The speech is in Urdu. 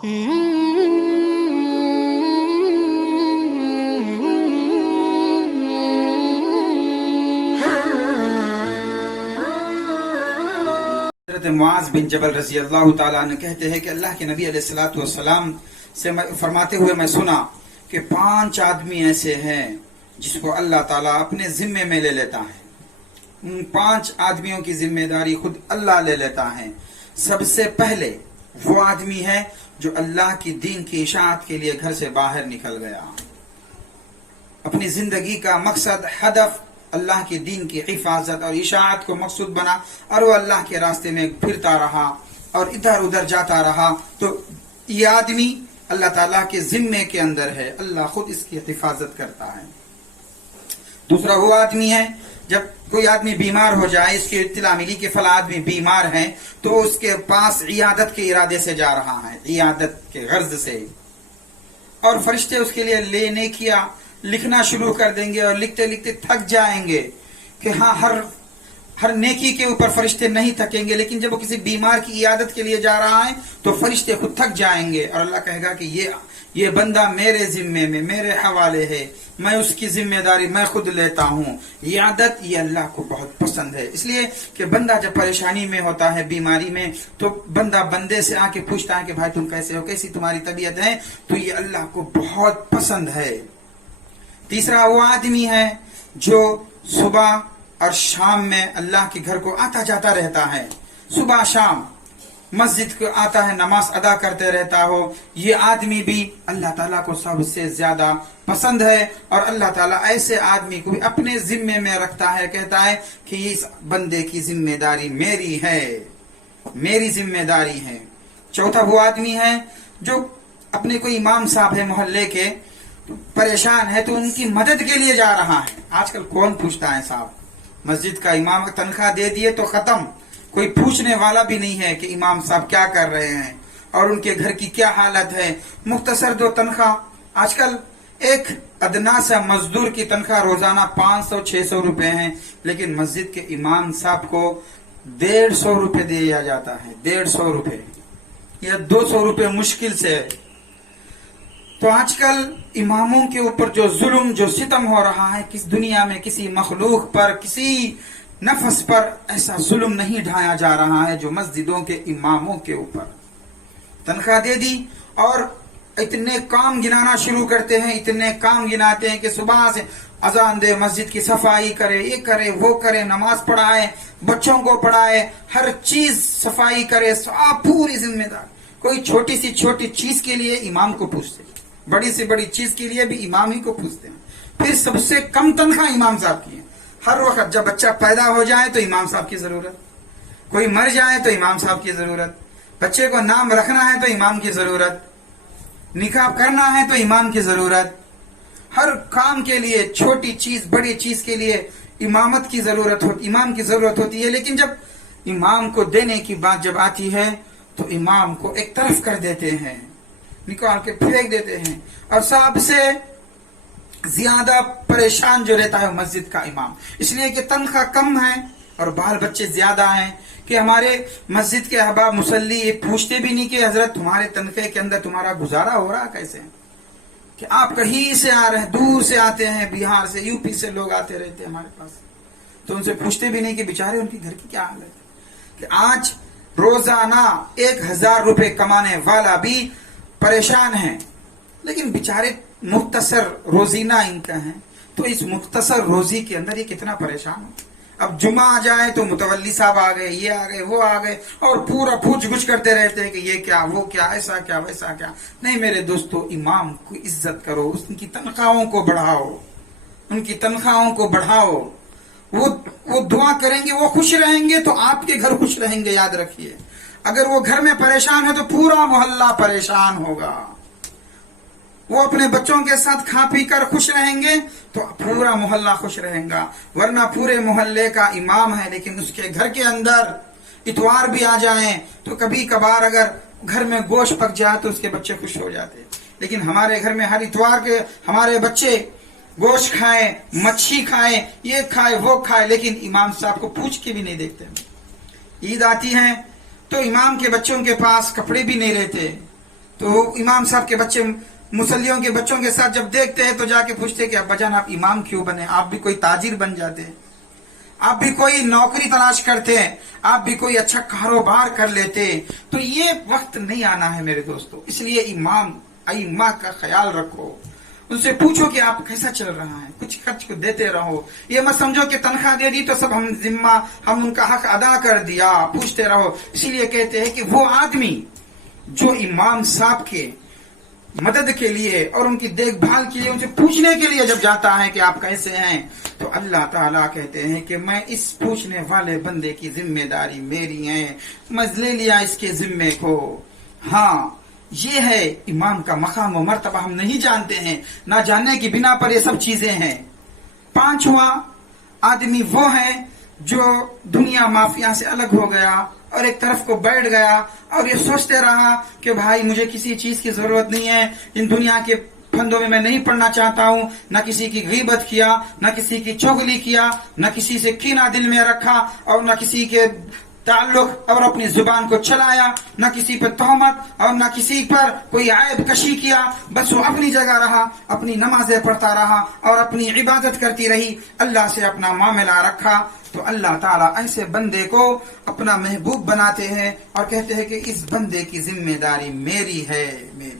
حضرت معاذ بن جبل رضی اللہ تعالیٰ عنہ کہتے ہیں کہ اللہ کے نبی علیہ الصلوۃ والسلام سے فرماتے ہوئے میں سنا کہ 5 آدمی ایسے ہیں جس کو اللہ تعالیٰ اپنے ذمے میں لے لیتا ہے. ان 5 آدمیوں کی ذمہ داری خود اللہ لے لیتا ہے. سب سے پہلے وہ آدمی ہے جو اللہ کی دین کی اشاعت کے لیے گھر سے باہر نکل گیا. اپنی زندگی کا مقصد، ہدف اللہ کے دین کی حفاظت اور اشاعت کو مقصود بنا، اور وہ اللہ کے راستے میں پھرتا رہا اور ادھر ادھر جاتا رہا. تو یہ آدمی اللہ تعالیٰ کے ذمے کے اندر ہے، اللہ خود اس کی حفاظت کرتا ہے. دوسرا وہ آدمی ہے جب کوئی آدمی بیمار ہو جائے، اس کی اطلاع ملی کہ فلاں آدمی بیمار ہے، تو اس کے پاس عیادت کے ارادے سے جا رہا ہے، عیادت کے غرض سے، اور فرشتے اس کے لیے لینے کیا لکھنا شروع کر دیں گے، اور لکھتے لکھتے تھک جائیں گے کہ ہاں ہر نیکی کے اوپر فرشتے نہیں تھکیں گے، لیکن جب وہ کسی بیمار کی عیادت کے لیے جا رہا ہے تو فرشتے خود تھک جائیں گے، اور اللہ کہے گا کہ یہ بندہ میرے ذمے میں، میرے حوالے ہے، میں اس کی ذمہ داری میں خود لیتا ہوں. عیادت یہ اللہ کو بہت پسند ہے، اس لیے کہ بندہ جب پریشانی میں ہوتا ہے، بیماری میں، تو بندہ بندے سے آ کے پوچھتا ہے کہ بھائی تم کیسے ہو، کیسی تمہاری طبیعت ہے، تو یہ اللہ کو بہت پسند ہے. تیسرا وہ آدمی ہے جو صبح اور شام میں اللہ کے گھر کو آتا جاتا رہتا ہے، صبح شام مسجد کو آتا ہے، نماز ادا کرتے رہتا ہو. یہ آدمی بھی اللہ تعالیٰ کو سب سے زیادہ پسند ہے، اور اللہ تعالیٰ ایسے آدمی کو بھی اپنے ذمے میں رکھتا ہے، کہتا ہے کہ اس بندے کی ذمہ داری میری ہے، میری ذمہ داری ہے. چوتھا وہ آدمی ہے جو اپنے کوئی امام صاحب ہے محلے کے، پریشان ہے، تو ان کی مدد کے لیے جا رہا ہے. آج کل کون پوچھتا ہے صاحب، مسجد کا امام تنخواہ دے دیے تو ختم، کوئی پوچھنے والا بھی نہیں ہے کہ امام صاحب کیا کر رہے ہیں اور ان کے گھر کی کیا حالت ہے. مختصر 2 تنخواہ. آج کل ایک ادنا سا مزدور کی تنخواہ روزانہ 500-600 روپے ہیں، لیکن مسجد کے امام صاحب کو 150 روپے دیا جاتا ہے، 150 روپے یا 200 روپے مشکل سے. تو آج کل اماموں کے اوپر جو ظلم، جو ستم ہو رہا ہے، کس دنیا میں کسی مخلوق پر، کسی نفس پر ایسا ظلم نہیں ڈھایا جا رہا ہے جو مسجدوں کے اماموں کے اوپر. تنخواہ دے دی اور اتنے کام گنانا شروع کرتے ہیں، اتنے کام گناتے ہیں کہ صبح سے اذان دے، مسجد کی صفائی کرے، یہ کرے، وہ کرے، نماز پڑھائے، بچوں کو پڑھائے، ہر چیز صفائی کرے، آپ پوری ذمہ دار. کوئی چھوٹی سی چھوٹی چیز کے لیے امام کو پوچھتے، بڑی سے بڑی چیز کے لیے بھی امام ہی کو پوچھتے ہیں. پھر سب سے کم تنخواہ امام صاحب کی ہے. ہر وقت جب بچہ پیدا ہو جائے تو امام صاحب کی ضرورت، کوئی مر جائے تو امام صاحب کی ضرورت، بچے کو نام رکھنا ہے تو امام کی ضرورت، نکاح کرنا ہے تو امام کی ضرورت. ہر کام کے لیے، چھوٹی چیز بڑی چیز کے لیے امامت کی ضرورت ہوتی، امام کی ضرورت ہوتی ہے. لیکن جب امام کو دینے کی بات جب آتی ہے تو امام کو ایک طرف کر دیتے ہیں، نکال کے پھینک دیتے ہیں. اور سب سے زیادہ پریشان جو رہتا ہے مسجد کا امام، اس لیے کہ تنخواہ کم ہے اور بال بچے زیادہ ہیں، کہ ہمارے مسجد کے احباب مصلی یہ پوچھتے بھی نہیں کہ حضرت تمہارے تنخواہ کے اندر تمہارا گزارا ہو رہا کیسے، کہ آپ کہیں سے آ رہے ہیں، دور سے آتے ہیں، بہار سے، یو پی سے لوگ آتے رہتے ہیں ہمارے پاس، تو ان سے پوچھتے بھی نہیں کہ بیچارے ان کی گھر کی کیا حالت ہے. کہ آج روزانہ 1000 روپے کمانے والا بھی پریشان ہیں، لیکن بیچارے مختصر روزینہ ان کا ہے، تو اس مختصر روزی کے اندر یہ کتنا پریشان ہو. اب جمعہ آ جائے تو متولی صاحب آ گئے، یہ آ گئے، وہ آ گئے، اور پورا پوچھ گچھ کرتے رہتے ہیں کہ یہ کیا، وہ کیا، ایسا کیا، ویسا کیا. نہیں میرے دوستو، امام کو عزت کرو، ان کی تنخواہوں کو بڑھاؤ، ان کی تنخواہوں کو بڑھاؤ. وہ دعا کریں گے، وہ خوش رہیں گے تو آپ کے گھر خوش رہیں گے. یاد رکھیے، اگر وہ گھر میں پریشان ہے تو پورا محلہ پریشان ہوگا. وہ اپنے بچوں کے ساتھ کھا پی کر خوش رہیں گے تو پورا محلہ خوش رہیں گا. ورنہ پورے محلے کا امام ہے لیکن اس کے گھر کے اندر اتوار بھی آ جائیں تو کبھی کبھار اگر گھر میں گوشت پک جائے تو اس کے بچے خوش ہو جاتے. لیکن ہمارے گھر میں ہر اتوار کے ہمارے بچے گوشت کھائے، مچھی کھائے، یہ کھائے، وہ کھائے، لیکن امام صاحب کو پوچھ کے بھی نہیں دیکھتے. عید آتی ہے تو امام کے بچوں کے پاس کپڑے بھی نہیں رہتے، تو امام صاحب کے بچے مسلیوں کے بچوں کے ساتھ جب دیکھتے ہیں تو جا کے پوچھتے کہ ابا جان آپ امام کیوں بنے، آپ بھی کوئی تاجر بن جاتے، آپ بھی کوئی نوکری تلاش کرتے، آپ بھی کوئی اچھا کاروبار کر لیتے۔ تو یہ وقت نہیں آنا ہے میرے دوستو، اس لیے ائمہ کا خیال رکھو، ان سے پوچھو کہ آپ کیسا چل رہا ہے، کچھ خرچ کو دیتے رہو، یہ مت سمجھو کہ تنخواہ دے دی تو سب ہم ان کا حق ادا کر دیا، پوچھتے رہو۔ اسی لیے کہتے ہیں کہ وہ آدمی جو امام صاحب کے مدد کے لیے اور ان کی دیکھ بھال کے لیے ان سے پوچھنے کے لیے جب جاتا ہے کہ آپ کیسے ہیں، تو اللہ تعالیٰ کہتے ہیں کہ میں اس پوچھنے والے بندے کی ذمہ داری میری ہے، میں لے لیا اس کے ذمے کو۔ ہاں یہ ہے امام کا مقام و مرتبہ، ہم نہیں جانتے ہیں، نہ جاننے کی بنا پر یہ سب چیزیں ہیں۔ پانچواں آدمی وہ ہے جو دنیا مافیا سے الگ ہو گیا اور ایک طرف کو بیٹھ گیا اور یہ سوچتے رہا کہ بھائی مجھے کسی چیز کی ضرورت نہیں ہے، ان دنیا کے پھندوں میں نہیں پڑنا چاہتا ہوں، نہ کسی کی غیبت کیا، نہ کسی کی چغلی کیا، نہ کسی سے کینہ دل میں رکھا، اور نہ کسی کے تعلق اور اپنی زبان کو چلایا، نہ کسی پر تہمت اور نہ کسی پر کوئی عیب کشی کیا، بس وہ اپنی جگہ رہا، اپنی نمازیں پڑھتا رہا اور اپنی عبادت کرتی رہی، اللہ سے اپنا معاملہ رکھا۔ تو اللہ تعالیٰ ایسے بندے کو اپنا محبوب بناتے ہیں اور کہتے ہیں کہ اس بندے کی ذمہ داری میری ہے، میری